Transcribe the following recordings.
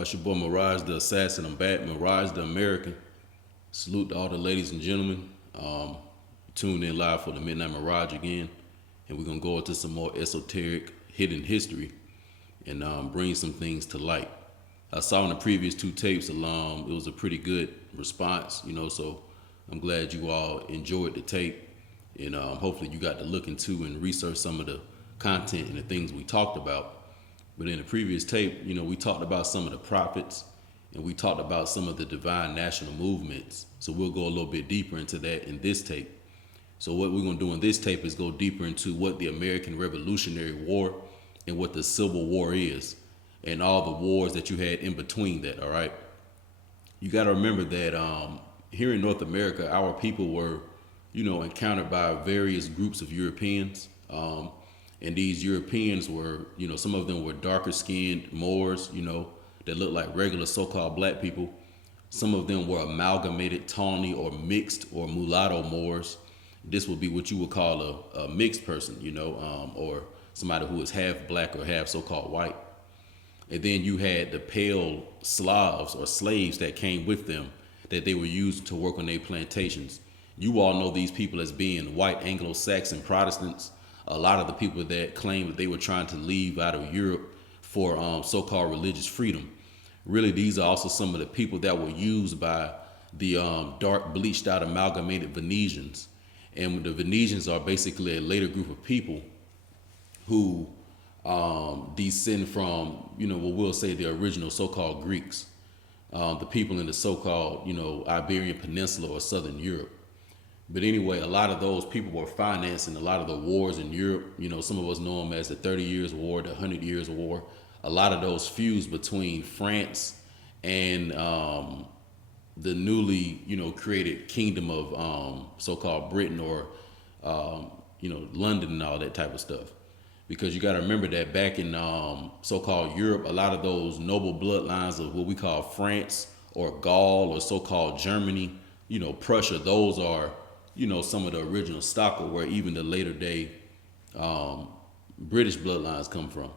It's your boy Mirage the Assassin. I'm back. Mirage the American. Salute to all the ladies and gentlemen. Tuned in live for the Midnight Mirage again. And we're going to go into some more esoteric hidden history and bring some things to light. I saw in the previous two tapes, it was a pretty good response, so I'm glad you all enjoyed the tape. And hopefully you got to look into and research some of the content and the things we talked about. But in the previous tape, we talked about some of the prophets and we talked about some of the divine national movements. So we'll go a little bit deeper into that in this tape. So what we're going to do in this tape is go deeper into what the American Revolutionary War and what the Civil War is and all the wars that you had in between that, all right? You got to remember that here in North America, our people were, encountered by various groups of Europeans. And these Europeans were, some of them were darker skinned Moors, that looked like regular so-called black people. Some of them were amalgamated tawny or mixed or mulatto Moors. This would be what you would call a mixed person, or somebody who is half black or half so-called white. And then you had the pale Slavs or slaves that came with them that they were used to work on their plantations. You all know these people as being white Anglo-Saxon Protestants. A lot of the people that claim that they were trying to leave out of Europe for so-called religious freedom. Really, these are also some of the people that were used by the dark, bleached out, amalgamated Venetians. And the Venetians are basically a later group of people who descend from, what we'll say the original so-called Greeks, the people in the so-called, Iberian Peninsula or Southern Europe. But anyway, a lot of those people were financing a lot of the wars in Europe. Some of us know them as the 30 Years' War, the 100 Years' War. A lot of those fused between France and the newly, created kingdom of so-called Britain or, London and all that type of stuff. Because you got to remember that back in so-called Europe, a lot of those noble bloodlines of what we call France or Gaul or so-called Germany, Prussia, those are some of the original stock of where even the later day British bloodlines come from.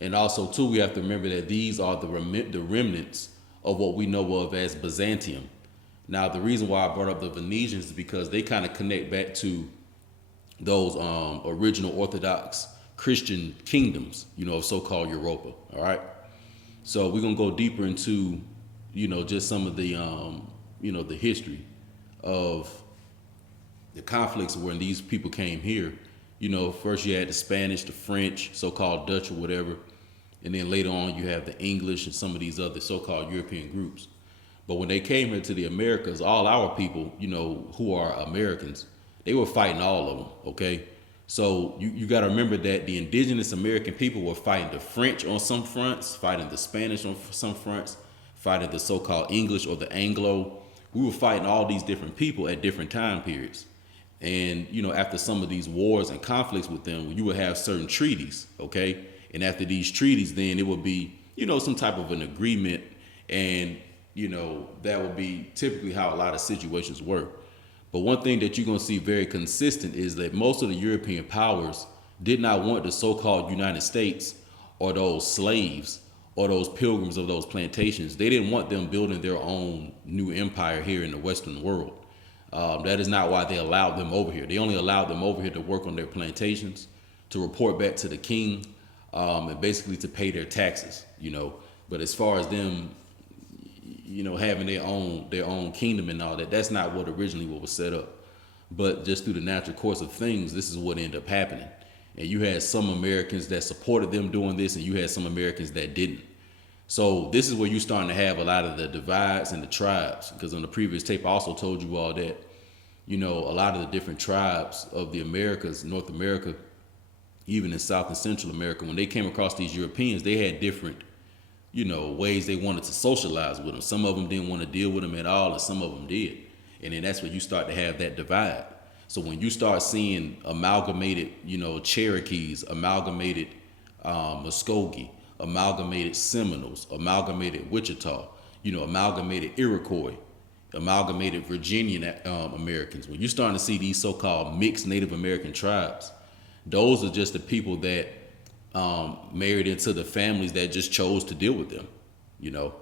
And also, too, we have to remember that these are the remnants of what we know of as Byzantium. Now, the reason why I brought up the Venetians is because they kind of connect back to those original Orthodox Christian kingdoms, of so-called Europa, all right? So we're going to go deeper into, just some of the, the history of the conflicts when these people came here. First you had the Spanish, the French, so-called Dutch or whatever. And then later on you have the English and some of these other so-called European groups. But when they came here to the Americas, all our people, who are Americans, they were fighting all of them, okay? So you got to remember that the indigenous American people were fighting the French on some fronts, fighting the Spanish on some fronts, fighting the so-called English or the Anglo. We were fighting all these different people at different time periods. And, after some of these wars and conflicts with them, you would have certain treaties, okay? And after these treaties, then it would be, some type of an agreement. And, that would be typically how a lot of situations work. But one thing that you're going to see very consistent is that most of the European powers did not want the so-called United States or those slaves or those pilgrims of those plantations. They didn't want them building their own new empire here in the Western world. That is not why they allowed them over here. They only allowed them over here to work on their plantations, to report back to the king, and basically to pay their taxes, But as far as them, having their own kingdom and all that, that's not what originally was set up. But just through the natural course of things, this is what ended up happening. And you had some Americans that supported them doing this, and you had some Americans that didn't. So this is where you're starting to have a lot of the divides and the tribes. Because on the previous tape, I also told you all that, a lot of the different tribes of the Americas, North America, even in South and Central America, when they came across these Europeans, they had different, ways they wanted to socialize with them. Some of them didn't want to deal with them at all, and some of them did. And then that's where you start to have that divide. So when you start seeing amalgamated, Cherokees, amalgamated Muscogee, amalgamated Seminoles, amalgamated Wichita, amalgamated Iroquois, amalgamated Virginian Americans. When you're starting to see these so-called mixed Native American tribes, those are just the people that married into the families that just chose to deal with them. you know.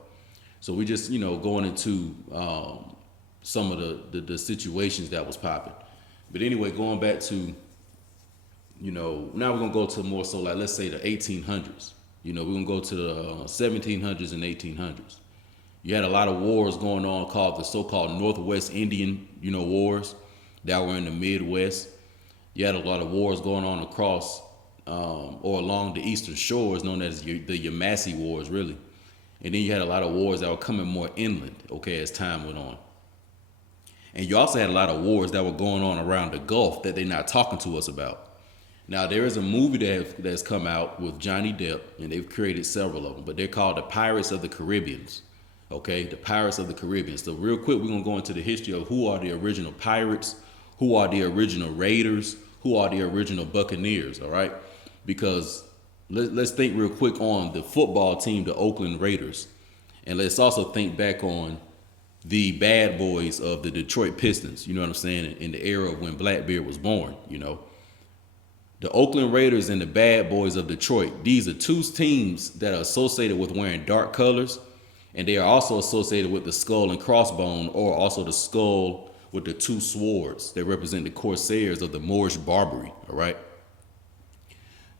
So we just, going into some of the situations that was popping. But anyway, going back to, now we're going to go to more so like, let's say the 1800s. We're going to go to the 1700s and 1800s. You had a lot of wars going on called the so-called Northwest Indian, wars that were in the Midwest. You had a lot of wars going on across or along the eastern shores known as the Yamasee Wars, really. And then you had a lot of wars that were coming more inland, okay, as time went on. And you also had a lot of wars that were going on around the Gulf that they're not talking to us about. Now, there is a movie that's come out with Johnny Depp, and they've created several of them, but they're called the Pirates of the Caribbean. Okay, the Pirates of the Caribbean. So real quick, we're going to go into the history of who are the original pirates, who are the original raiders, who are the original buccaneers, all right? Because let's think real quick on the football team, the Oakland Raiders. And let's also think back on the bad boys of the Detroit Pistons, you know what I'm saying, in the era when Blackbeard was born, The Oakland Raiders and the bad boys of Detroit, these are two teams that are associated with wearing dark colors, and they are also associated with the skull and crossbone, or also the skull with the two swords that represent the corsairs of the Moorish Barbary, all right?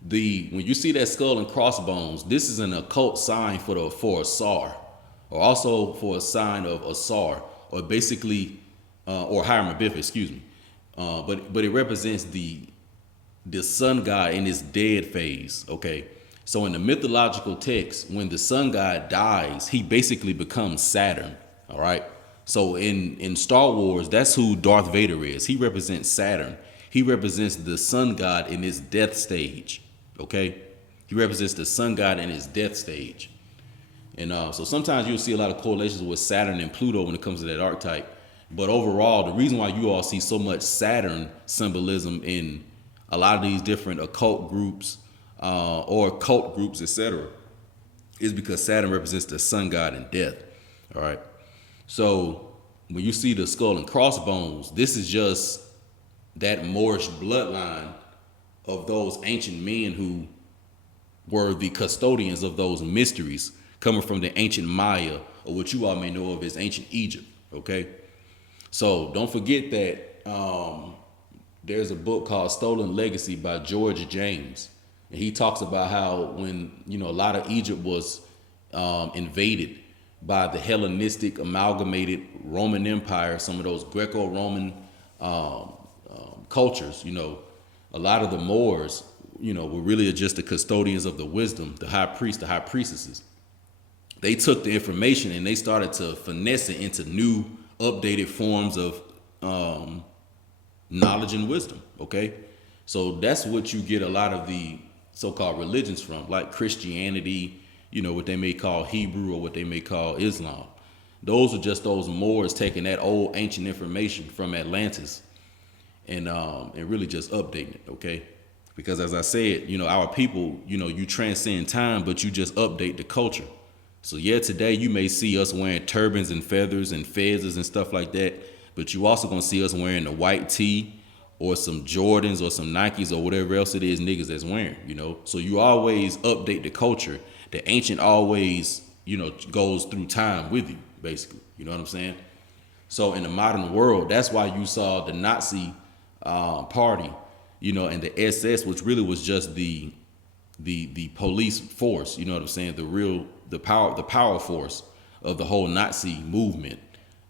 When you see that skull and crossbones, this is an occult sign for Asar, or also for a sign of Asar, or basically, or Hiram Abiff, excuse me. But it represents the sun god in his dead phase, okay? So in the mythological text, when the sun god dies, he basically becomes Saturn, all right? So in Star Wars, that's who Darth Vader is. He represents Saturn. He represents the sun god in his death stage, okay? He represents the sun god in his death stage. And so sometimes you'll see a lot of correlations with Saturn and Pluto when it comes to that archetype. But overall, the reason why you all see so much Saturn symbolism in a lot of these different occult groups or cult groups, etc., is because Saturn represents the sun god in death. All right. So when you see the skull and crossbones, this is just that Moorish bloodline of those ancient men who were the custodians of those mysteries coming from the ancient Maya, or what you all may know of as ancient Egypt. Okay. So don't forget that there's a book called Stolen Legacy by George James. And he talks about how when, a lot of Egypt was invaded by the Hellenistic amalgamated Roman Empire, some of those Greco-Roman cultures, a lot of the Moors, were really just the custodians of the wisdom, the high priests, the high priestesses. They took the information and they started to finesse it into new, updated forms of knowledge and wisdom, okay? So that's what you get a lot of the so-called religions from, like Christianity, what they may call Hebrew or what they may call Islam. Those are just those Moors taking that old ancient information from Atlantis and really just updating it, okay? Because as I said, our people, you transcend time, but you just update the culture. So yeah, today you may see us wearing turbans and feathers and fezzes and stuff like that, but you also gonna see us wearing a white tee or some Jordans or some Nikes or whatever else it is niggas that's wearing, So you always update the culture. The ancient always, goes through time with you, basically. You know what I'm saying? So in the modern world, that's why you saw the Nazi party, and the SS, which really was just the police force, you know what I'm saying? The power force of the whole Nazi movement,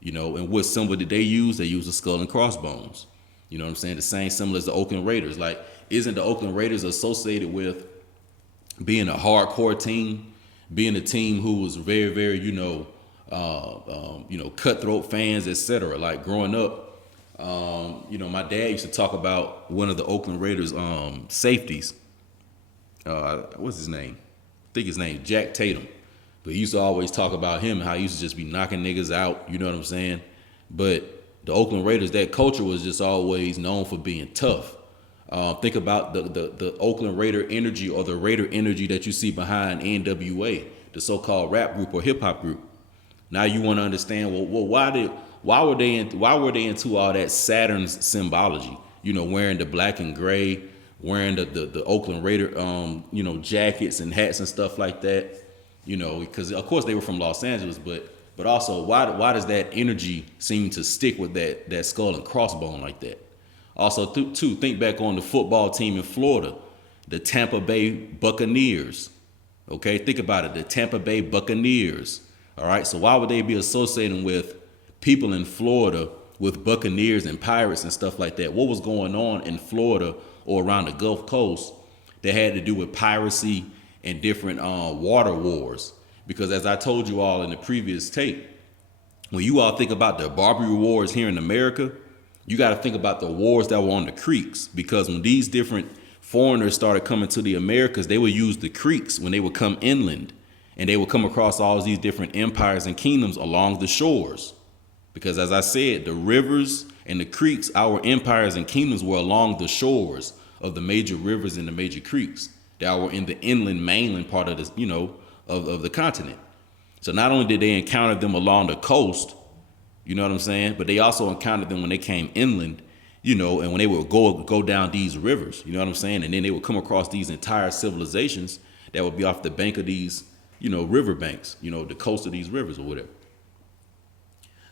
and what symbol did they use? They used the skull and crossbones. You know what I'm saying? The same symbol as the Oakland Raiders. Like, isn't the Oakland Raiders associated with being a hardcore team, being a team who was very, very, cutthroat fans, etc. Like growing up, my dad used to talk about one of the Oakland Raiders safeties. What's his name? I think his name Jack Tatum. But he used to always talk about him, how he used to just be knocking niggas out. You know what I'm saying? But the Oakland Raiders, that culture was just always known for being tough. Think about the Oakland Raider energy, or the Raider energy that you see behind NWA, the so-called rap group or hip hop group. Now you want to understand, well, why were they into all that Saturn's symbology? Wearing the black and gray, wearing the Oakland Raider jackets and hats and stuff like that. You know, because of course they were from Los Angeles, but also why does that energy seem to stick with that skull and crossbone like that? Also, too, think back on the football team in Florida, the Tampa Bay Buccaneers. Okay, think about it, the Tampa Bay Buccaneers. All right, so why would they be associating with people in Florida with Buccaneers and pirates and stuff like that? What was going on in Florida or around the Gulf Coast that had to do with piracy and different water wars? Because as I told you all in the previous tape, when you all think about the Barbary Wars here in America, you got to think about the wars that were on the creeks. Because when these different foreigners started coming to the Americas, they would use the creeks when they would come inland, and they would come across all these different empires and kingdoms along the shores. Because as I said, the rivers and the creeks, our empires and kingdoms were along the shores of the major rivers and the major creeks that were in the inland mainland part of the, of the continent. So not only did they encounter them along the coast, you know what I'm saying, but they also encountered them when they came inland, and when they would go down these rivers, you know what I'm saying? And then they would come across these entire civilizations that would be off the bank of these, river banks, the coast of these rivers or whatever.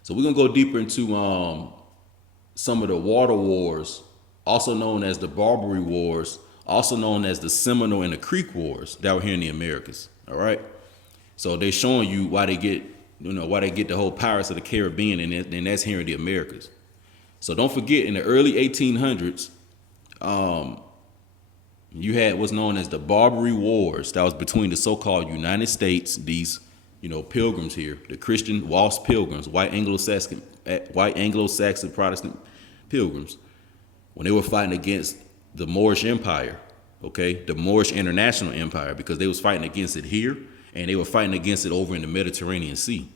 So we're going to go deeper into some of the water wars, also known as the Barbary Wars, also known as the Seminole and the Creek Wars that were here in the Americas. All right. So they're showing you why they get the whole Pirates of the Caribbean, and that's here in the Americas. So don't forget, in the early 1800s, you had what's known as the Barbary Wars. That was between the so-called United States, these, pilgrims here, the Christian WASP pilgrims, white Anglo-Saxon Protestant pilgrims, when they were fighting against the Moorish Empire, okay, the Moorish International Empire, because they was fighting against it here, and they were fighting against it over in the Mediterranean Sea.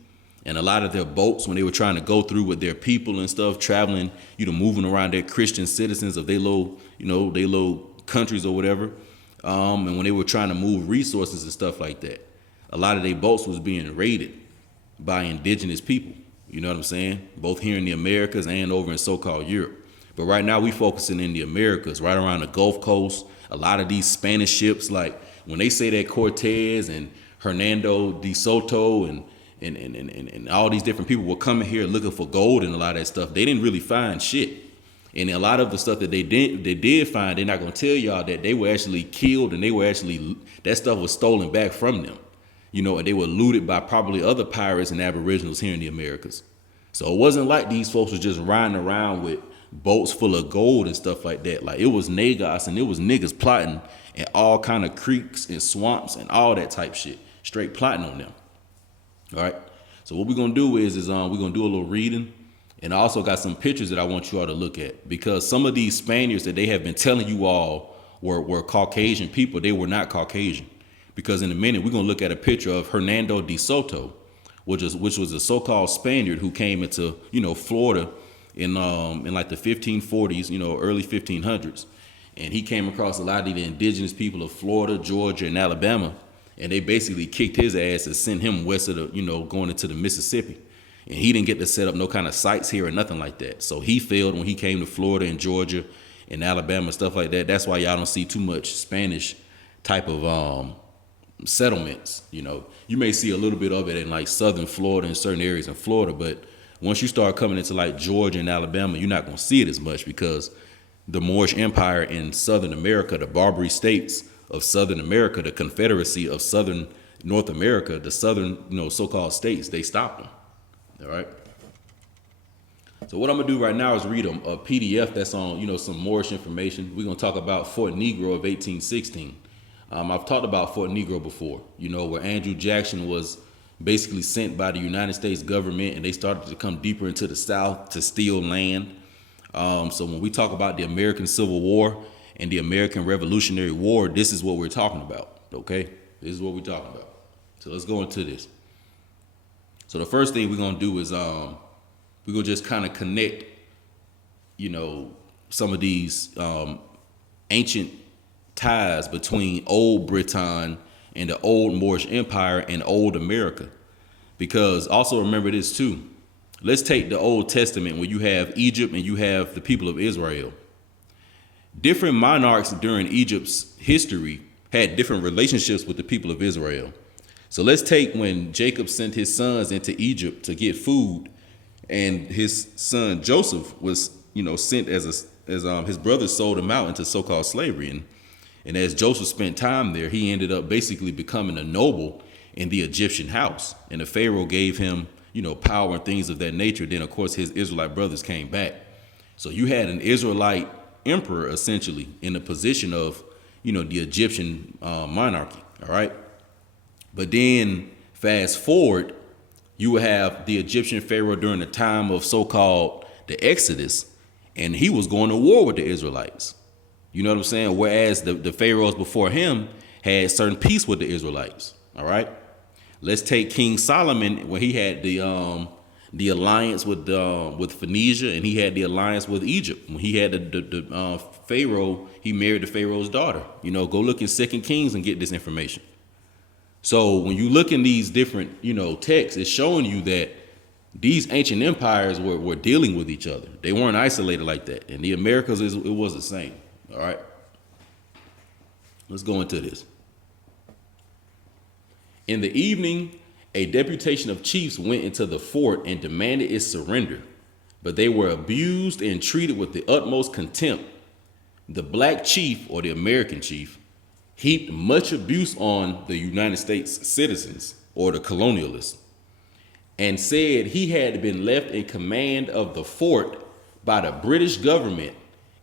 And a lot of their boats, when they were trying to go through with their people and stuff, traveling, moving around their Christian citizens of their little countries or whatever, and when they were trying to move resources and stuff like that, a lot of their boats was being raided by indigenous people. You know what I'm saying? Both here in the Americas and over in so-called Europe. But right now we focusing in the Americas, right around the Gulf Coast. A lot of these Spanish ships, like when they say that Cortes and Hernando de Soto and all these different people were coming here looking for gold and a lot of that stuff, they didn't really find shit. And a lot of the stuff that they did find, they're not gonna tell y'all that they were actually killed, and that stuff was stolen back from them. And they were looted by probably other pirates and aboriginals here in the Americas. So it wasn't like these folks were just riding around with boats full of gold and stuff like that. Like, it was niggas and it was niggas plotting in all kind of creeks and swamps and all that type shit, straight plotting on them. All right. So what we're gonna do is we're gonna do a little reading, and I also got some pictures that I want you all to look at, because some of these Spaniards that they have been telling you all were Caucasian people, they were not Caucasian. Because in a minute we're gonna look at a picture of Hernando de Soto, which was a so-called Spaniard who came into Florida in like the 1540s, early 1500s, and he came across a lot of the indigenous people of Florida, Georgia, and Alabama, and they basically kicked his ass and sent him west of the going into the Mississippi, and he didn't get to set up no kind of sites here or nothing like that. So he failed when he came to Florida and Georgia and Alabama, stuff like that. That's why y'all don't see too much Spanish type of settlements. You may see a little bit of it in like southern Florida and certain areas in Florida, but once you start coming into like Georgia and Alabama, you're not going to see it as much, because the Moorish Empire in Southern America, the Barbary states of Southern America, the Confederacy of Southern North America, the southern so-called states, they stopped them. All right. So what I'm gonna do right now is read a PDF that's on some Moorish information. We're gonna talk about Fort Negro of 1816. I've talked about Fort Negro before, where Andrew Jackson was basically sent by the United States government, and they started to come deeper into the South to steal land. So when we talk about the American Civil War and the American Revolutionary War, this is what we're talking about, okay? This is what we're talking about. So let's go into this. So the first thing we're gonna do is we're gonna just kind of connect, some of these ancient ties between old Britain and the old Moorish Empire and old America. Because also remember this too. Let's take the Old Testament, where you have Egypt and you have the people of Israel. Different monarchs during Egypt's history had different relationships with the people of Israel. So let's take when Jacob sent his sons into Egypt to get food, and his son Joseph was, sent as his brothers sold him out into so-called slavery, and as Joseph spent time there, he ended up basically becoming a noble in the Egyptian house, and the Pharaoh gave him, power and things of that nature. Then of course his Israelite brothers came back, so you had an Israelite emperor essentially in the position of, the Egyptian monarchy. All right. But then fast forward, you will have the Egyptian Pharaoh during the time of so-called the Exodus, and he was going to war with the Israelites. You know what I'm saying? Whereas the Pharaohs before him had certain peace with the Israelites. All right. Let's take King Solomon when he had the alliance with Phoenicia, and he had the alliance with Egypt. When he had the Pharaoh, he married the Pharaoh's daughter. Go look in 2 Kings and get this information. So when you look in these different, texts, it's showing you that these ancient empires were dealing with each other. They weren't isolated like that. In the Americas, it was the same. All right. Let's go into this. In the evening, a deputation of chiefs went into the fort and demanded its surrender, but they were abused and treated with the utmost contempt. The black chief, or the American chief, heaped much abuse on the United States citizens, or the colonialists, and said he had been left in command of the fort by the British government,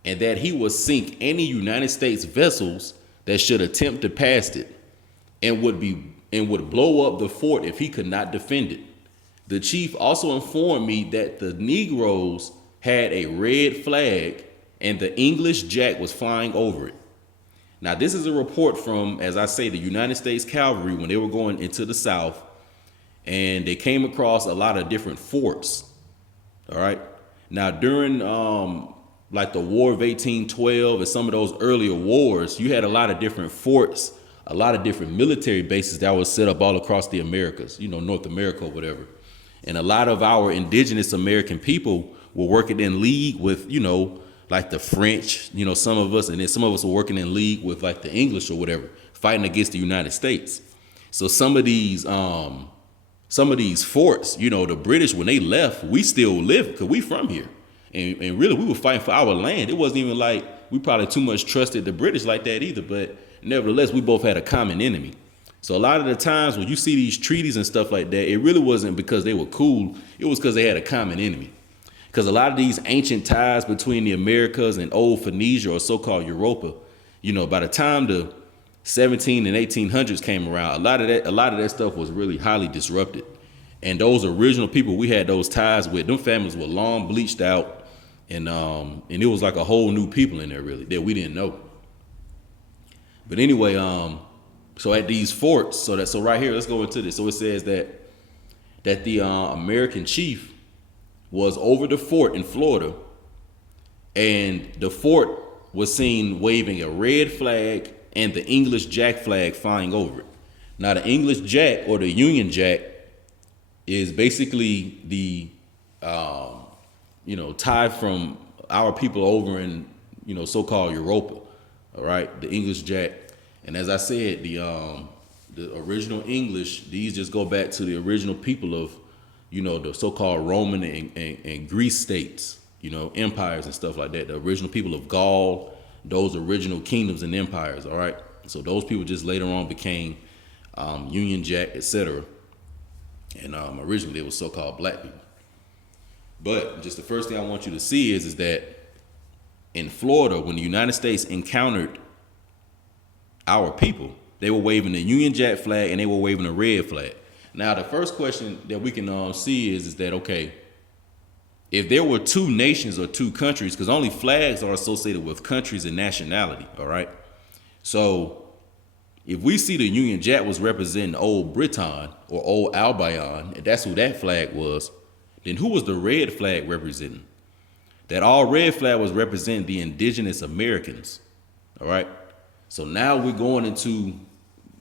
and that he would sink any United States vessels that should attempt to pass it, and would blow up the fort if he could not defend it. The chief also informed me that the Negroes had a red flag and the English Jack was flying over it. Now, this is a report from, as I say, the United States Cavalry when they were going into the South, and they came across a lot of different forts. All right. Now, during like the War of 1812 and some of those earlier wars, you had a lot of different forts, a lot of different military bases that was set up all across the Americas, North America or whatever. And a lot of our indigenous American people were working in league with, like the French, some of us, and then some of us were working in league with like the English or whatever, fighting against the United States. So some of these forts, the British, when they left, we still live because we from here. And really, we were fighting for our land. It wasn't even like we probably too much trusted the British like that either. But nevertheless, we both had a common enemy. So a lot of the times when you see these treaties and stuff like that, it really wasn't because they were cool. It was because they had a common enemy. Because a lot of these ancient ties between the Americas and old Phoenicia, or so-called Europa, by the time the 17 and 1800s came around, a lot of that stuff was really highly disrupted. And those original people we had those ties with, them families were long bleached out, and it was like a whole new people in there really that we didn't know. But anyway, so at these forts, so right here, let's go into this. So it says that the American chief was over the fort in Florida, and the fort was seen waving a red flag and the English Jack flag flying over it. Now, the English Jack, or the Union Jack, is basically the tie from our people over in so-called Europa. All right, the English Jack. And as I said, the original English, these just go back to the original people of the so-called Roman and Greece states, empires and stuff like that. The original people of Gaul, those original kingdoms and empires. All right, so those people just later on became Union Jack, etc. And originally they were so-called Blackbeard. But just the first thing I want you to see is that in Florida, when the United States encountered our people, they were waving the Union Jack flag and they were waving a red flag. Now, the first question that we can see is that, okay, if there were two nations or two countries, because only flags are associated with countries and nationality, all right? So if we see the Union Jack was representing Old Britain or Old Albion, and that's who that flag was, then who was the red flag representing? That all red flag was representing the indigenous Americans, all right? So now we're going into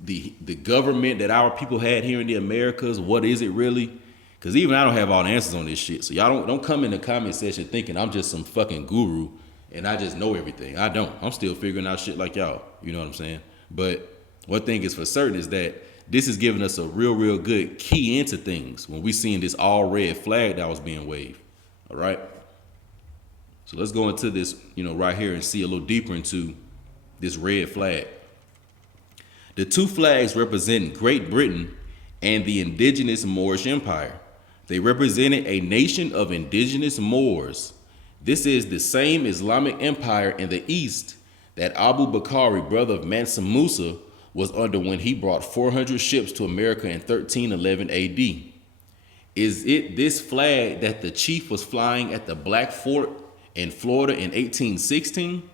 the government that our people had here in the Americas. What is it really? Because even I don't have all the answers on this shit. So y'all don't come in the comment section thinking I'm just some fucking guru and I just know everything. I don't. I'm still figuring out shit like y'all. You know what I'm saying? But one thing is for certain is that this is giving us a real good key into things when we seeing this all red flag that was being waved. All right. So let's go into this, right here and see a little deeper into this red flag. The two flags represent Great Britain and the indigenous Moorish Empire. They represented a nation of indigenous Moors. This is the same Islamic empire in the east that Abu Bakr, brother of Mansa Musa, was under when he brought 400 ships to America in 1311 AD. Is it this flag that the chief was flying at the Black Fort in Florida in 1816?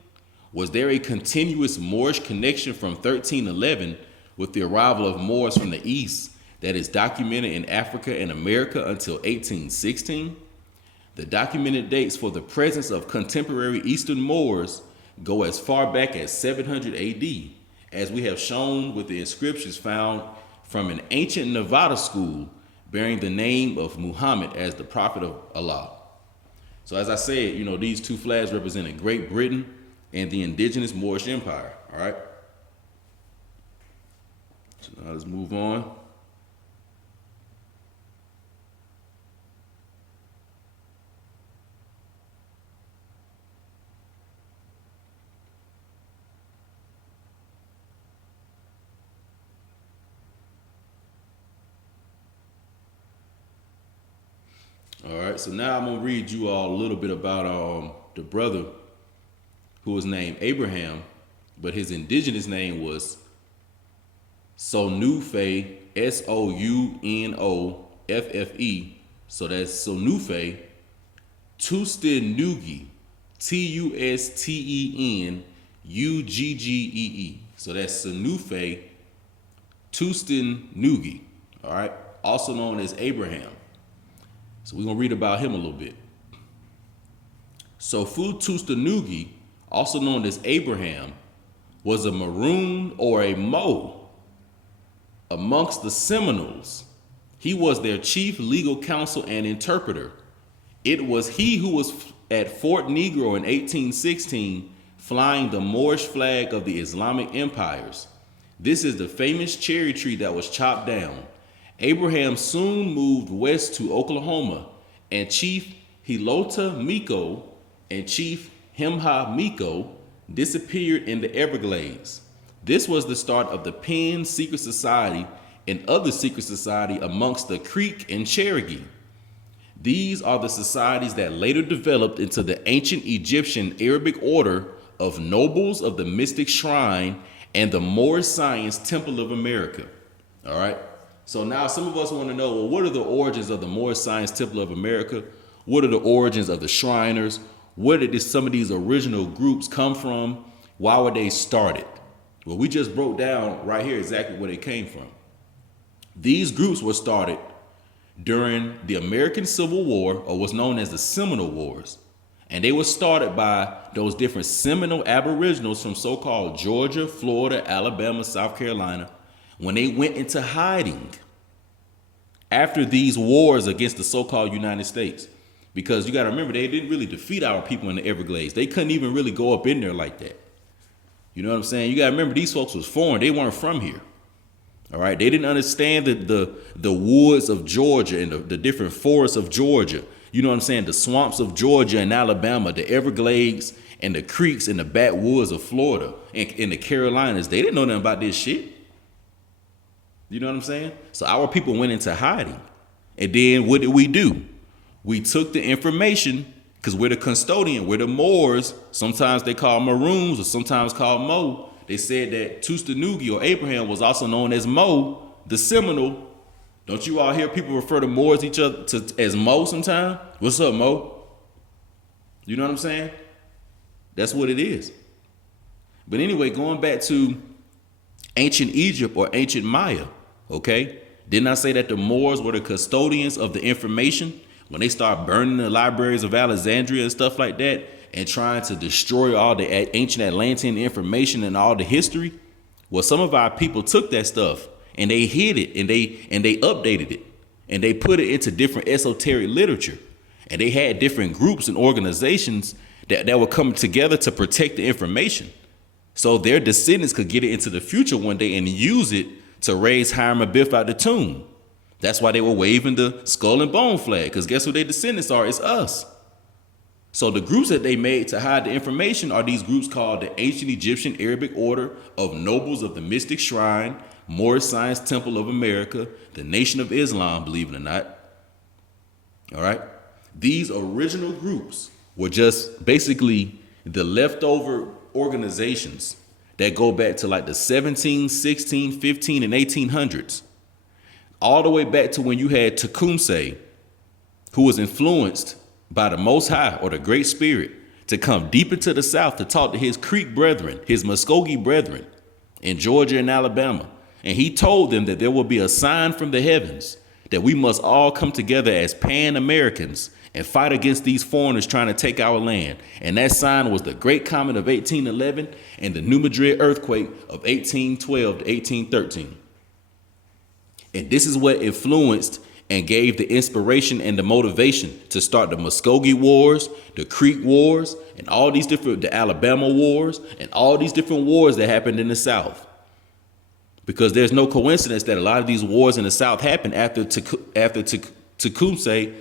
Was there a continuous Moorish connection from 1311 with the arrival of Moors from the east that is documented in Africa and America until 1816? The documented dates for the presence of contemporary Eastern Moors go as far back as 700 AD, as we have shown with the inscriptions found from an ancient Nevada school bearing the name of Muhammad as the prophet of Allah. So as I said, these two flags represented Great Britain and the indigenous Moorish Empire, all right? So now let's move on. All right, so now I'm gonna read you all a little bit about the brother who was named Abraham, but his indigenous name was Sonoufe, Sounoffe. So that's Sonoufe Tustenugi, Tustenuggee. So that's Sonoufe Tustenugi, all right, also known as Abraham. So we're going to read about him a little bit. So Fu Tustenuggee, also known as Abraham, was a Maroon or a Mo amongst the Seminoles. He was their chief legal counsel and interpreter. It was he who was at Fort Negro in 1816 flying the Moorish flag of the Islamic empires. This is the famous cherry tree that was chopped down. Abraham soon moved west to Oklahoma, and Chief Hilota Miko and Chief Hemha Miko disappeared in the Everglades. This was the start of the Penn Secret Society and other secret society amongst the Creek and Cherokee. These are the societies that later developed into the ancient Egyptian Arabic order of nobles of the mystic shrine and the Moorish Science Temple of America. All right. So now some of us want to know, well, what are the origins of the Moorish Science Temple of America? What are the origins of the Shriners? Where did some of these original groups come from? Why were they started? Well, we just broke down right here exactly where they came from. These groups were started during the American Civil War, or what's known as the Seminole Wars. And they were started by those different Seminole Aboriginals from so-called Georgia, Florida, Alabama, South Carolina, when they went into hiding after these wars against the so-called United States. Because you got to remember, they didn't really defeat our people in the Everglades. They couldn't even really go up in there like that. You know what I'm saying? You got to remember, these folks was foreign. They weren't from here. All right. They didn't understand the woods of Georgia and the different forests of Georgia. You know what I'm saying? The swamps of Georgia and Alabama, the Everglades and the creeks and the backwoods of Florida and in the Carolinas. They didn't know nothing about this shit. You know what I'm saying? So our people went into hiding. And then what did we do? We took the information, because we're the custodian, we're the Moors. Sometimes they call Maroons or sometimes called Mo. They said that Tustenuggee or Abraham was also known as Mo, the Seminole. Don't you all hear people refer to Moors each other as Mo sometimes? What's up, Mo? You know what I'm saying? That's what it is. But anyway, going back to ancient Egypt or ancient Maya, okay? Didn't I say that the Moors were the custodians of the information when they start burning the libraries of Alexandria and stuff like that and trying to destroy all the ancient Atlantean information and all the history? Well, some of our people took that stuff and they hid it and they updated it and they put it into different esoteric literature. And they had different groups and organizations that were coming together to protect the information, so their descendants could get it into the future one day and use it to raise Hiram Abiff out the tomb. That's why they were waving the skull and bone flag, because guess who their descendants are? It's us. So the groups that they made to hide the information are these groups called the Ancient Egyptian Arabic Order of Nobles of the Mystic Shrine, Moorish Science Temple of America, the Nation of Islam, believe it or not. All right. These original groups were just basically the leftover organizations that go back to like the 17, 16, 15, and 1800s. All the way back to when you had Tecumseh, who was influenced by the Most High or the Great Spirit to come deep into the South to talk to his Creek brethren, his Muscogee brethren in Georgia and Alabama. And he told them that there will be a sign from the heavens that we must all come together as Pan-Americans and fight against these foreigners trying to take our land. And that sign was the Great Comet of 1811 and the New Madrid earthquake of 1812 to 1813. And this is what influenced and gave the inspiration and the motivation to start the Muscogee Wars, the Creek Wars, and all these different, the Alabama Wars, and all these different wars that happened in the South. Because there's no coincidence that a lot of these wars in the South happened after Tecumseh,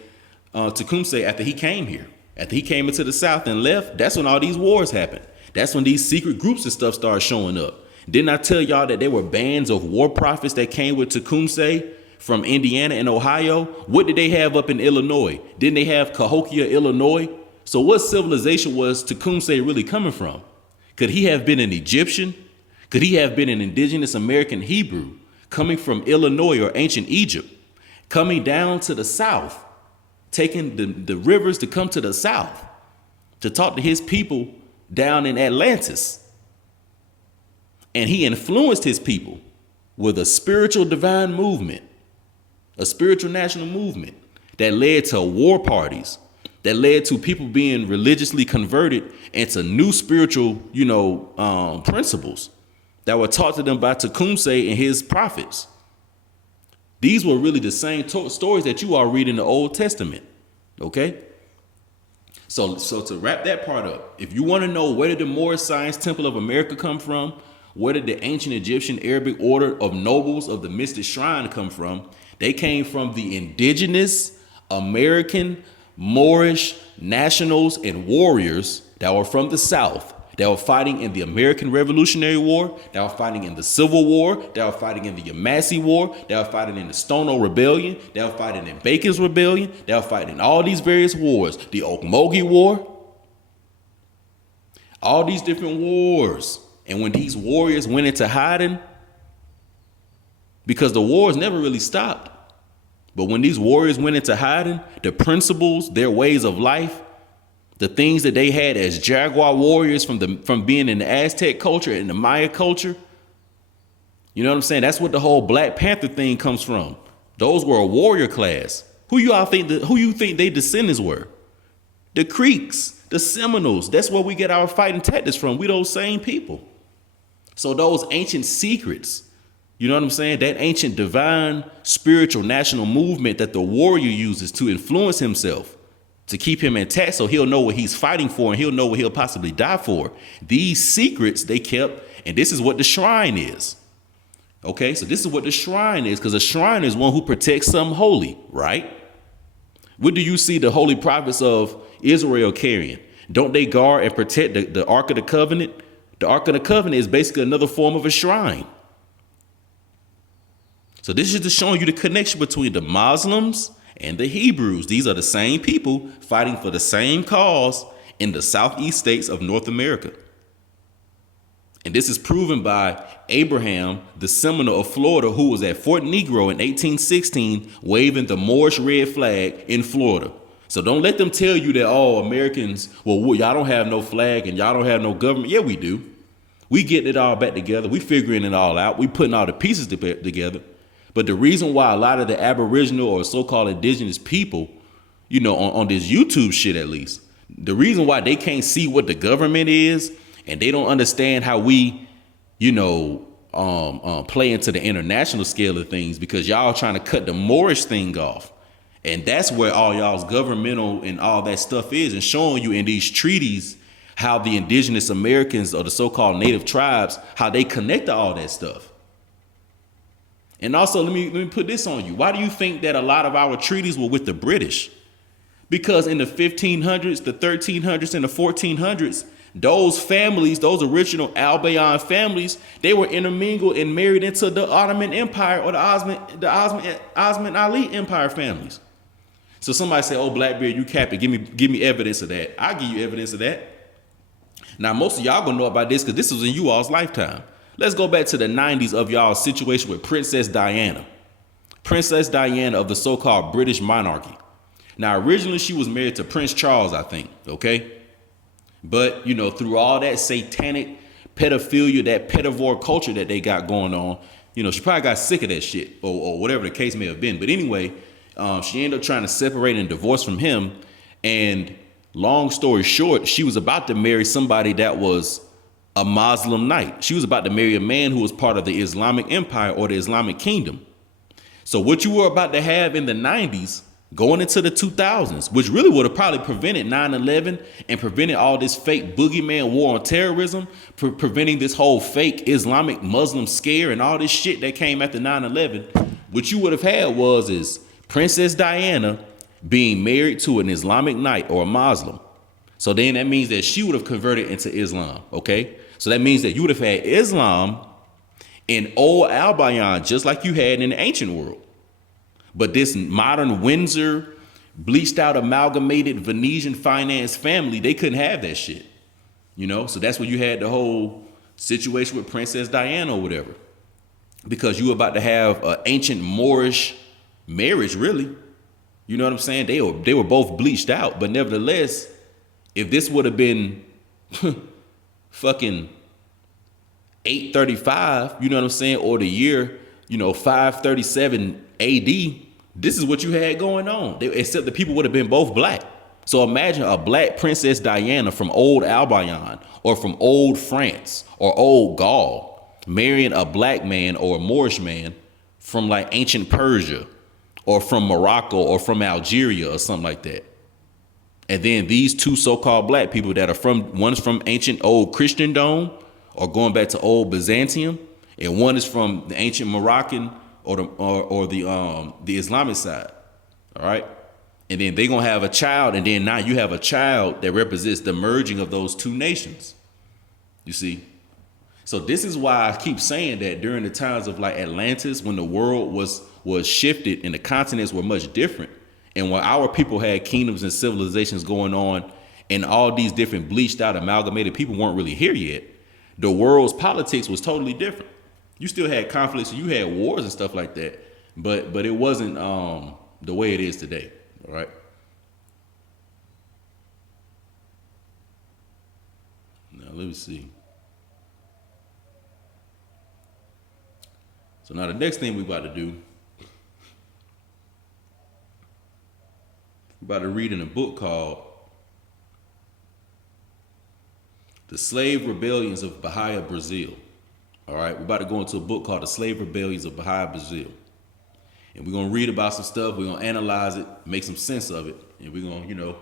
after he came here. After he came into the South and left, that's when all these wars happened. That's when these secret groups and stuff started showing up. Didn't I tell y'all that there were bands of war prophets that came with Tecumseh from Indiana and Ohio? What did they have up in Illinois? Didn't they have Cahokia, Illinois? So what civilization was Tecumseh really coming from? Could he have been an Egyptian? Could he have been an indigenous American Hebrew coming from Illinois or ancient Egypt, coming down to the South, taking the rivers to come to the South to talk to his people down in Atlantis? And he influenced his people with a spiritual divine movement, a spiritual national movement that led to war parties, that led to people being religiously converted into new spiritual, principles that were taught to them by Tecumseh and his prophets. These were really the same stories that you all read in the Old Testament. Okay? So to wrap that part up, if you want to know where did the Moorish Science Temple of America come from, where did the ancient Egyptian Arabic order of nobles of the mystic shrine come from? They came from the indigenous American Moorish nationals and warriors that were from the South, that were fighting in the American Revolutionary War, that were fighting in the Civil War, that were fighting in the Yamasee War, that were fighting in the Stono Rebellion, that were fighting in Bacon's Rebellion, that were fighting in all these various wars, the Ocmulgee War, all these different wars. And when these warriors went into hiding, because the wars never really stopped, but when these warriors went into hiding, the principles, their ways of life, the things that they had as jaguar warriors from being in the Aztec culture and the Maya culture, you know what I'm saying? That's what the whole Black Panther thing comes from. Those were a warrior class. Who you think they descendants were? The Creeks, the Seminoles. That's where we get our fighting tactics from. We those same people. So those ancient secrets, you know what I'm saying? That ancient divine spiritual national movement that the warrior uses to influence himself, to keep him intact so he'll know what he's fighting for and he'll know what he'll possibly die for. These secrets they kept, and this is what the shrine is. Okay, so this is what the shrine is, because a shrine is one who protects something holy, right? What do you see the holy prophets of Israel carrying? Don't they guard and protect the Ark of the Covenant? The Ark of the Covenant is basically another form of a shrine. So this is just showing you the connection between the Muslims and the Hebrews. These are the same people fighting for the same cause in the southeast states of North America. And this is proven by Abraham, the Seminole of Florida, who was at Fort Negro in 1816, waving the Moorish red flag in Florida. So don't let them tell you that, Americans, y'all don't have no flag and y'all don't have no government. Yeah, we do. We getting it all back together. We figuring it all out. We putting all the pieces together. But the reason why a lot of the Aboriginal or so-called indigenous people, on this YouTube shit at least, the reason why they can't see what the government is and they don't understand how we, play into the international scale of things, because y'all trying to cut the Moorish thing off. And that's where all y'all's governmental and all that stuff is, and showing you in these treaties how the indigenous Americans or the so-called native tribes, how they connect to all that stuff. And also, let me put this on you. Why do you think that a lot of our treaties were with the British? Because in the 1500s, the 1300s, and the 1400s, those families, those original Albion families, they were intermingled and married into the Ottoman Empire or the Osman Ali Empire families. So somebody say, "Oh, Blackbeard, you cap it. Give me evidence of that." I'll give you evidence of that. Now, most of y'all gonna know about this because this was in you all's lifetime. Let's go back to the 90s of y'all's situation with Princess Diana. Princess Diana of the so-called British monarchy. Now, originally she was married to Prince Charles, I think, okay? But, you know, through all that satanic pedophilia, that pedivore culture that they got going on, you know, she probably got sick of that shit or whatever the case may have been. But anyway, she ended up trying to separate and divorce from him. And long story short, she was about to marry somebody that was a Muslim knight. She was about to marry a man who was part of the Islamic Empire or the Islamic Kingdom. So what you were about to have in the 90s going into the 2000s, which really would have probably prevented 9/11 and prevented all this fake boogeyman war on terrorism, preventing this whole fake Islamic Muslim scare and all this shit that came after 9/11, what you would have had is Princess Diana being married to an Islamic knight or a Muslim. So then that means that she would have converted into Islam, okay? So that means that you would have had Islam in old Albion, just like you had in the ancient world. But this modern Windsor, bleached out, amalgamated Venetian finance family, they couldn't have that shit. You know, so that's where you had the whole situation with Princess Diana or whatever. Because you were about to have an ancient Moorish marriage, really. You know what I'm saying? They were both bleached out. But nevertheless, if this would have been fucking 835, you know what I'm saying, or the year, 537 AD, this is what you had going on. Except the people would have been both black. So imagine a black Princess Diana from old Albion or from old France or old Gaul marrying a black man or a Moorish man from like ancient Persia or from Morocco or from Algeria or something like that. And then these two so-called black people that are one's from ancient old Christendom or going back to old Byzantium, and one is from the ancient Moroccan or the Islamic side. All right. And then they're going to have a child. And then now you have a child that represents the merging of those two nations. You see? So this is why I keep saying that during the times of like Atlantis, when the world was shifted and the continents were much different, and when our people had kingdoms and civilizations going on and all these different bleached out amalgamated people weren't really here yet, the world's politics was totally different. You still had conflicts, you had wars and stuff like that, but it wasn't the way it is today. All right. Now let me see. So now the next thing we're about to do, we're about to read in a book called The Slave Rebellions of Bahia, Brazil. All right, we're about to go into a book called The Slave Rebellions of Bahia, Brazil. And we're going to read about some stuff. We're going to analyze it, make some sense of it. And we're going to,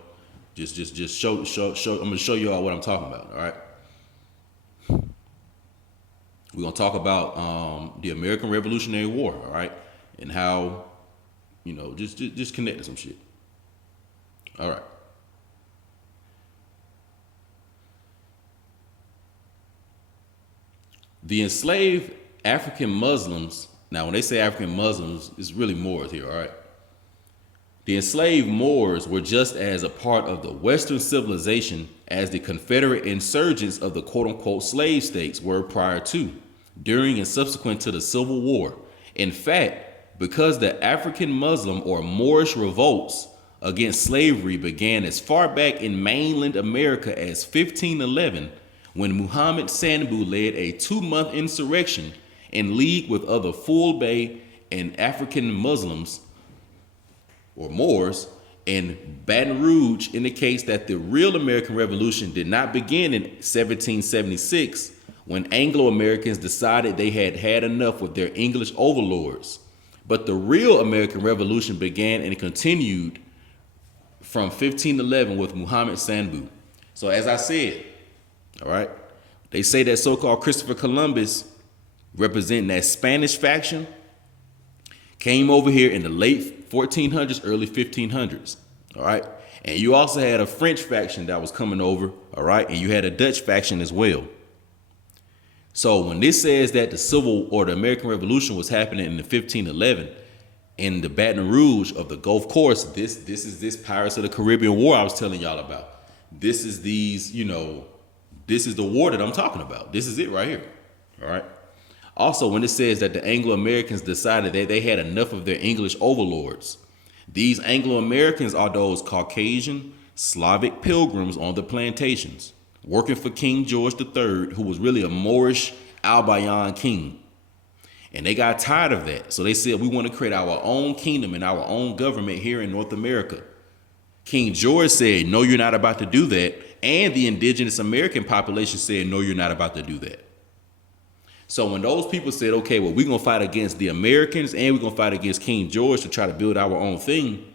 just show. I'm going to show you all what I'm talking about. All right. We're going to talk about the American Revolutionary War. All right. And how, just connect to some shit. All right. The enslaved African Muslims, now when they say African Muslims, it's really Moors here, all right? The enslaved Moors were just as a part of the Western civilization as the Confederate insurgents of the quote-unquote slave states were prior to, during and subsequent to the Civil War. In fact, because the African Muslim or Moorish revolts against slavery began as far back in mainland America as 1511, when Muhammad Sanbu led a 2-month insurrection in league with other Fulbe and African Muslims or Moors, and Baton Rouge indicates that the real American Revolution did not begin in 1776 when Anglo-Americans decided they had had enough with their English overlords. But the real American Revolution began and continued from 1511 with Muhammad Sanbu. So as I said, all right, they say that so-called Christopher Columbus representing that Spanish faction, Came over here in the late 1400s, early 1500s. All right. And you also had a French faction that was coming over. All right. And you had a Dutch faction as well. So when this says that the Civil or the American Revolution was happening in the 1511 in the Baton Rouge of the Gulf Coast, this is this Pirates of the Caribbean War I was telling y'all about. This is these, this is the war that I'm talking about. This is it right here. All right. Also, when it says that the Anglo-Americans decided that they had enough of their English overlords, these Anglo-Americans are those Caucasian Slavic pilgrims on the plantations, working for King George III, who was really a Moorish Albion king. And they got tired of that. So they said, we want to create our own kingdom and our own government here in North America. King George said, no, you're not about to do that. And the indigenous American population said, no, you're not about to do that. So when those people said, okay, well, we're going to fight against the Americans and we're going to fight against King George to try to build our own thing,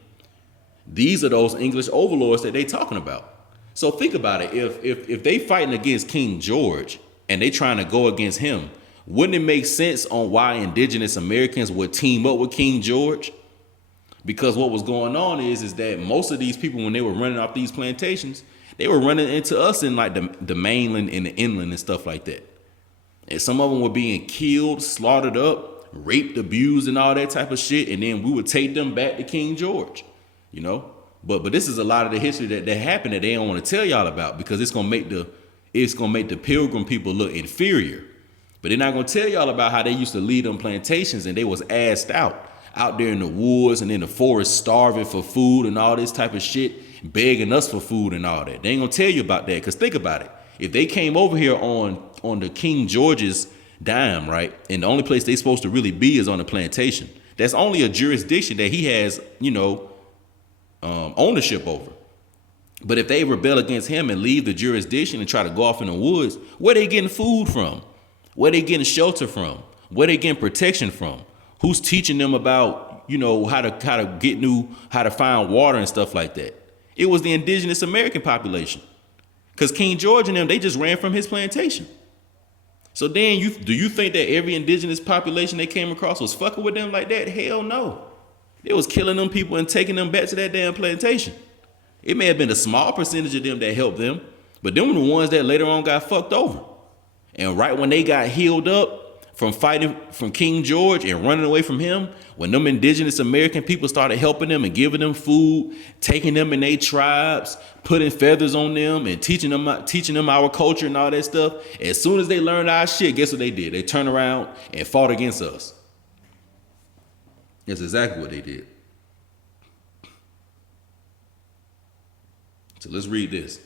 these are those English overlords that they talking about. So think about it. If they fighting against King George and they trying to go against him, wouldn't it make sense on why indigenous Americans would team up with King George? Because what was going on is that most of these people, when they were running off these plantations, they were running into us in like the mainland and the inland and stuff like that. And some of them were being killed, slaughtered up, raped, abused, and all that type of shit. And then we would take them back to King George, But this is a lot of the history that happened that they don't want to tell y'all about, because it's gonna make the Pilgrim people look inferior. But they're not gonna tell y'all about how they used to lead them plantations and they was assed out there in the woods and in the forest, starving for food and all this type of shit, begging us for food and all that. They ain't gonna tell you about that, because think about it. If they came over here on the King George's dime, right, and the only place they supposed to really be is on the plantation, that's only a jurisdiction that he has, ownership over. But if they rebel against him and leave the jurisdiction and try to go off in the woods, where they getting food from? Where they getting shelter from? Where they getting protection from? Who's teaching them about, how to find water and stuff like that? It was the indigenous American population. Because King George and them, they just ran from his plantation. So then do you think that every indigenous population they came across was fucking with them like that? Hell no. They was killing them people and taking them back to that damn plantation. It may have been a small percentage of them that helped them, but them were the ones that later on got fucked over. And right when they got healed up from fighting from King George and running away from him, when them indigenous American people started helping them and giving them food, taking them in their tribes, putting feathers on them and teaching them our culture and all that stuff, as soon as they learned our shit, guess what they did? They turned around and fought against us. That's exactly what they did. So let's read this.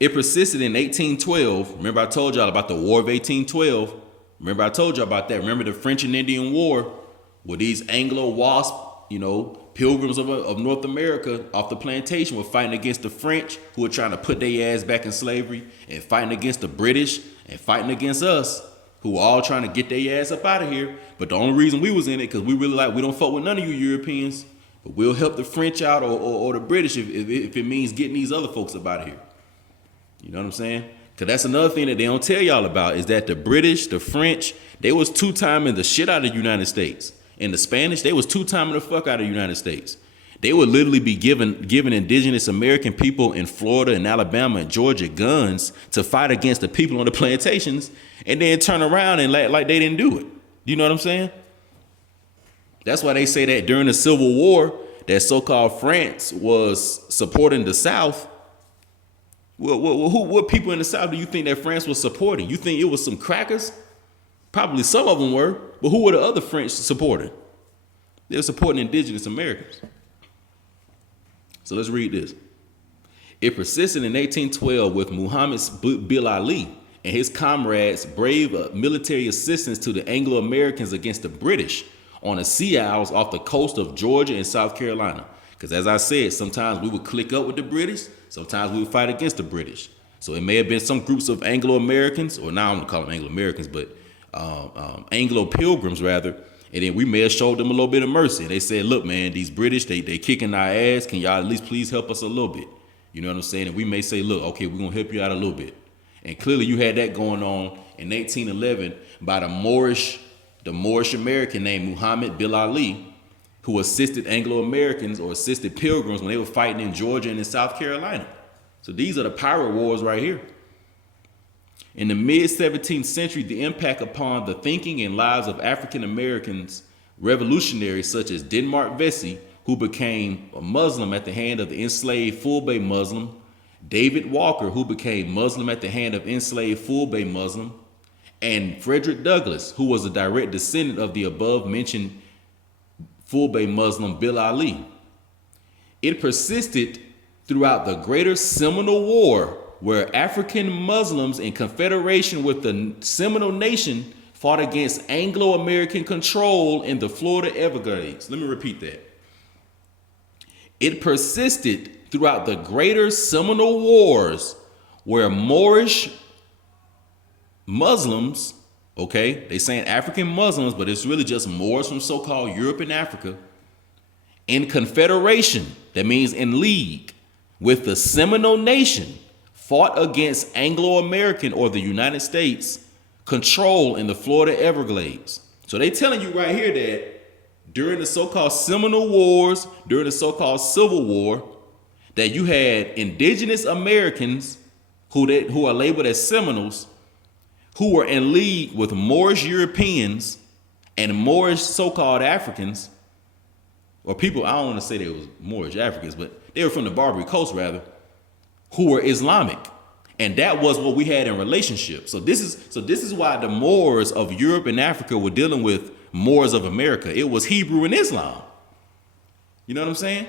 It persisted in 1812. Remember I told y'all about the War of 1812. Remember I told y'all about that. Remember the French and Indian War, where these Anglo WASP, pilgrims of North America off the plantation were fighting against the French, who were trying to put their ass back in slavery, and fighting against the British and fighting against us, who were all trying to get their ass up out of here. But the only reason we was in it, because we really we don't fuck with none of you Europeans, but we'll help the French out or the British if it means getting these other folks up out of here. You know what I'm saying? Because that's another thing that they don't tell y'all about, is that the British, the French, they was two-timing the shit out of the United States. And the Spanish, they was two-timing the fuck out of the United States. They would literally be giving indigenous American people in Florida and Alabama and Georgia guns to fight against the people on the plantations, and then turn around and like they didn't do it. You know what I'm saying? That's why they say that during the Civil War, that so-called France was supporting the South. What people in the South do you think that France was supporting? You think it was some crackers? Probably some of them were, but who were the other French supporting? They were supporting indigenous Americans. So let's read this. It persisted in 1812 with Muhammad bin Ali and his comrades' brave military assistance to the Anglo-Americans against the British on the sea isles off the coast of Georgia and South Carolina. Because as I said, sometimes we would click up with the British, sometimes we would fight against the British. So it may have been some groups of Anglo-Americans, or now I'm going to call them Anglo-Americans, but Anglo pilgrims rather, and then we may have showed them a little bit of mercy. They said, look, man, these British, they kicking our ass. Can y'all at least please help us a little bit? You know what I'm saying? And we may say, look, okay, we're going to help you out a little bit. And clearly you had that going on in 1811 by the Moorish the Moorish American named Muhammad bin Ali, who assisted Anglo-Americans or assisted pilgrims when they were fighting in Georgia and in South Carolina. So these are the pirate wars right here. In the mid-17th century, the impact upon the thinking and lives of African Americans revolutionaries such as Denmark Vesey, who became a Muslim at the hand of the enslaved Fulbe Muslim, David Walker, who became Muslim at the hand of enslaved Fulbe Muslim, and Frederick Douglass, who was a direct descendant of the above-mentioned Fulbe Muslim Bin Ali. It persisted throughout the Greater Seminole War, where African Muslims in confederation with the Seminole Nation fought against Anglo-American control in the Florida Everglades. Let me repeat that. It persisted throughout the Greater Seminole Wars, where Moorish Muslims, okay, they saying African Muslims, but it's really just Moors from so-called Europe and Africa, in confederation, that means in league, with the Seminole Nation, fought against Anglo-American or the United States control in the Florida Everglades. So they telling you right here that during the so-called Seminole Wars, during the so-called Civil War, that you had indigenous Americans who are labeled as Seminoles, who were in league with Moorish Europeans and Moorish so-called Africans, or people, I don't want to say they was Moorish Africans, but they were from the Barbary Coast rather, who were Islamic. And that was what we had in relationship. So this is why the Moors of Europe and Africa were dealing with Moors of America. It was Hebrew and Islam. You know what I'm saying?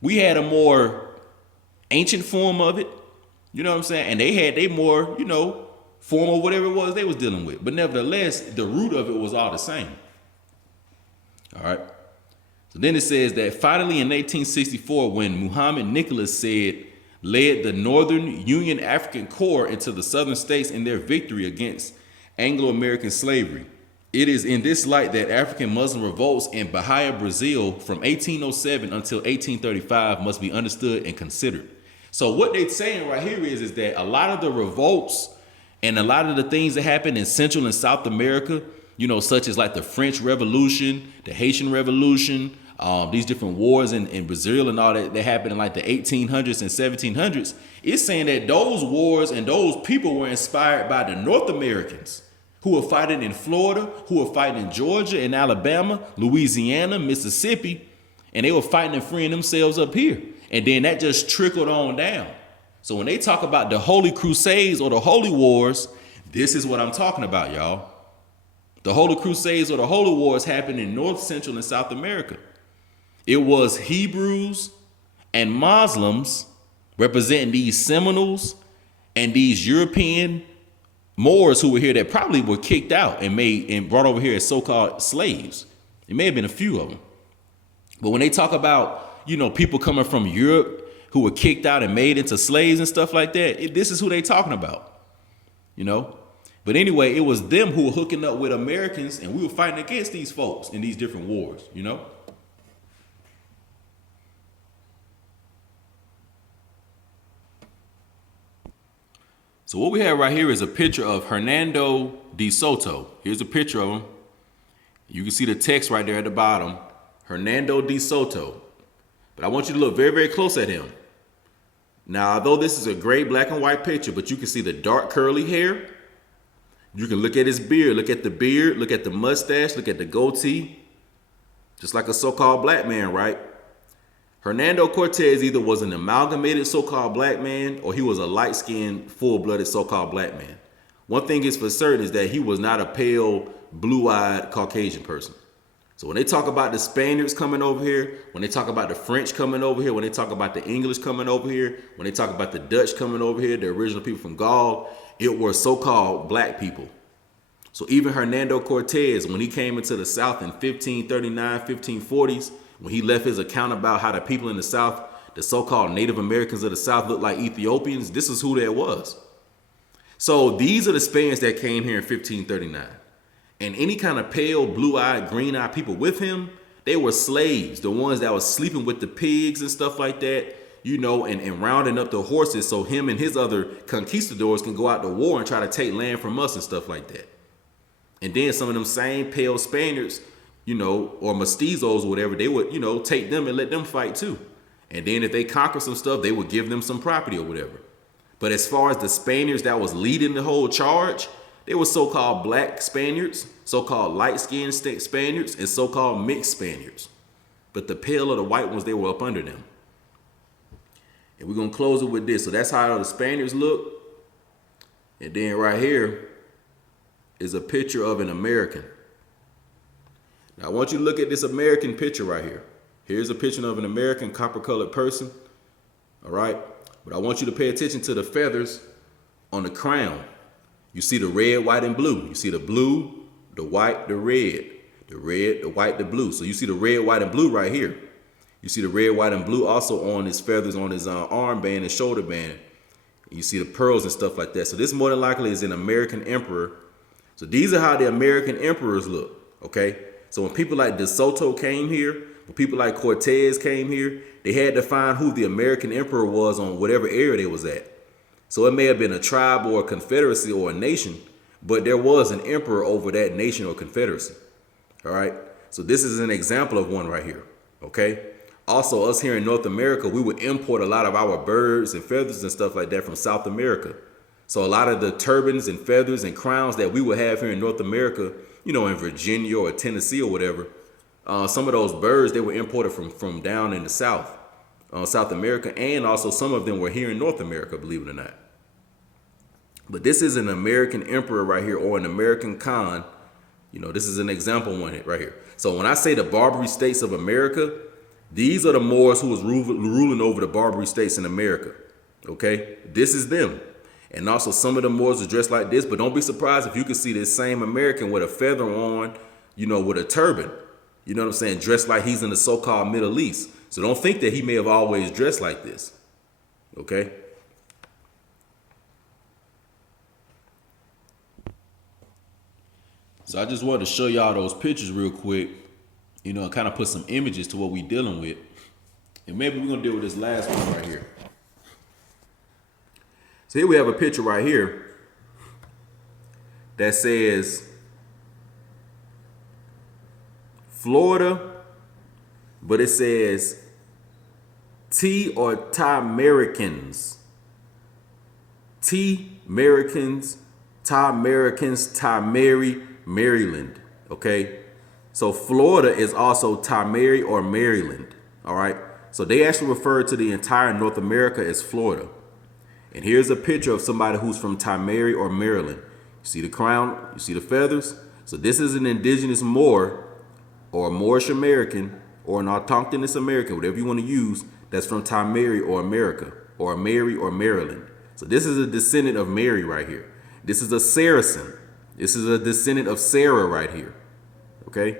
We had a more ancient form of it. You know what I'm saying? And they had a more, form of whatever it was they was dealing with. But nevertheless, the root of it was all the same. All right. So then it says that finally in 1864, when Muhammad Nicholas led the Northern Union African Corps into the southern states in their victory against Anglo-American slavery. It is in this light that African Muslim revolts in Bahia, Brazil from 1807 until 1835 must be understood and considered. So what they're saying right here is that a lot of the revolts and a lot of the things that happened in Central and South America, such as like the French Revolution, the Haitian Revolution, these different wars in Brazil and all that happened in like the 1800s and 1700s, it's saying that those wars and those people were inspired by the North Americans who were fighting in Florida, who were fighting in Georgia and Alabama, Louisiana, Mississippi, and they were fighting and freeing themselves up here. And then that just trickled on down. So when they talk about the Holy Crusades or the Holy Wars, this is what I'm talking about, y'all. The Holy Crusades or the Holy Wars happened in North, Central, and South America. It was Hebrews and Muslims representing these Seminoles and these European Moors who were here that probably were kicked out and brought over here as so-called slaves. It may have been a few of them. But when they talk about, people coming from Europe who were kicked out and made into slaves and stuff like that, this is who they talking about, But anyway, it was them who were hooking up with Americans, and we were fighting against these folks in these different wars, So what we have right here is a picture of Hernando de Soto. Here's a picture of him. You can see the text right there at the bottom, Hernando de Soto. But I want you to look very, very close at him. Now, although this is a great black and white picture, but you can see the dark curly hair. You can look at his beard, look at the mustache, look at the goatee. Just like a so-called black man, right? Hernando Cortes either was an amalgamated so-called black man or he was a light-skinned, full-blooded so-called black man. One thing is for certain is that he was not a pale, blue-eyed Caucasian person. So when they talk about the Spaniards coming over here, when they talk about the French coming over here, when they talk about the English coming over here, when they talk about the Dutch coming over here, the original people from Gaul, it were so-called black people. So even Hernando Cortes, when he came into the South in 1539, 1540s, when he left his account about how the people in the South, the so-called Native Americans of the South looked like Ethiopians, this is who that was. So these are the Spaniards that came here in 1539. And any kind of pale, blue-eyed, green-eyed people with him, they were slaves, the ones that was sleeping with the pigs and stuff like that, and rounding up the horses so him and his other conquistadors can go out to war and try to take land from us and stuff like that. And then some of them same pale Spaniards, or mestizos or whatever, they would, take them and let them fight too. And then if they conquer some stuff, they would give them some property or whatever. But as far as the Spaniards that was leading the whole charge, they were so-called black Spaniards, so-called light-skinned Spaniards, and so-called mixed Spaniards. But the pale of the white ones, they were up under them. And we're going to close it with this. So that's how the Spaniards look. And then right here is a picture of an American. Now I want you to look at this American picture right here. Here's a picture of an American copper-colored person. All right? But I want you to pay attention to the feathers on the crown. You see the red, white, and blue. You see the blue, the white, the red. The red, the white, the blue. So you see the red, white, and blue right here. You see the red, white, and blue also on his feathers, on his armband and shoulder band. You see the pearls and stuff like that. So this more than likely is an American emperor. So these are how the American emperors look, okay? So when people like De Soto came here, when people like Cortes came here, they had to find who the American emperor was on whatever area they was at. So it may have been a tribe or a confederacy or a nation, but there was an emperor over that nation or confederacy. All right. So this is an example of one right here. Okay. Also, us here in North America, we would import a lot of our birds and feathers and stuff like that from South America. So a lot of the turbans and feathers and crowns that we would have here in North America, in Virginia or Tennessee or whatever, some of those birds, they were imported from down in the South, South America. And also some of them were here in North America, believe it or not. But this is an American emperor right here, or an American Khan. This is an example one right here. So when I say the Barbary states of America, these are the Moors who was ruling over the Barbary states in America. Okay, this is them. And also some of the Moors are dressed like this, but don't be surprised if you can see this same American with a feather on, with a turban. You know what I'm saying? Dressed like he's in the so-called Middle East. So don't think that he may have always dressed like this. Okay. So I just wanted to show y'all those pictures real quick, and kind of put some images to what we dealing with. And maybe we're going to deal with this last one right here. So here we have a picture right here that says Florida, but it says T or Tamericans. T-Americans, Tamericans, Tameri, Maryland. Okay. So Florida is also Tameri or Maryland. All right. So they actually refer to the entire North America as Florida. And here's a picture of somebody who's from Tameri or Maryland. You see the crown, you see the feathers. So this is an indigenous Moor or a Moorish American or an autochthonous American, whatever you want to use, that's from Tameri or America or Mary or Maryland. So this is a descendant of Mary right here. This is a Saracen. This is a descendant of Sarah right here. Okay.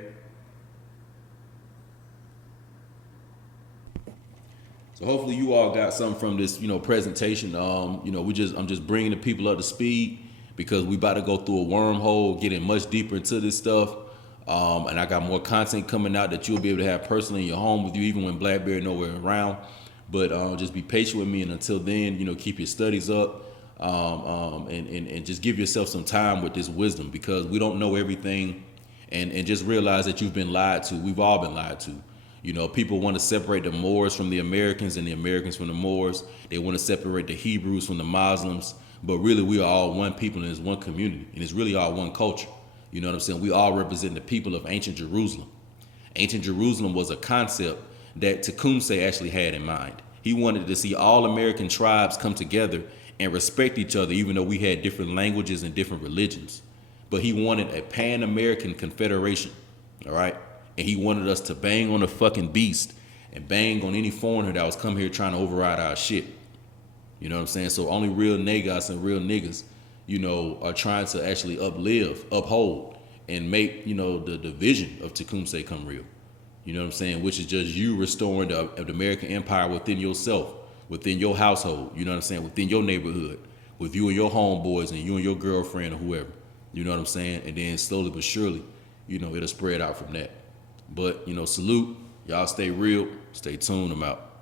So hopefully you all got something from this, presentation. I'm just bringing the people up to speed because we about to go through a wormhole, getting much deeper into this stuff. And I got more content coming out that you'll be able to have personally in your home with you, even when Blackbeard nowhere around. But just be patient with me, and until then, keep your studies up, and just give yourself some time with this wisdom, because we don't know everything, and just realize that you've been lied to. We've all been lied to. People want to separate the Moors from the Americans and the Americans from the Moors. They want to separate the Hebrews from the Muslims, but really we are all one people and it's one community, and it's really all one culture. You know what I'm saying? We all represent the people of ancient Jerusalem. Ancient Jerusalem was a concept that Tecumseh actually had in mind. He wanted to see all American tribes come together and respect each other, even though we had different languages and different religions. But he wanted a Pan-American confederation, all right? And he wanted us to bang on the fucking beast and bang on any foreigner that was come here trying to override our shit. You know what I'm saying? So only real niggas and real niggas, are trying to actually uphold, and make, the vision of Tecumseh come real. You know what I'm saying? Which is just you restoring the American empire within yourself, within your household, you know what I'm saying? Within your neighborhood, with you and your homeboys and you and your girlfriend or whoever, you know what I'm saying? And then slowly but surely, it'll spread out from that. But, salute, y'all stay real, stay tuned, I'm out.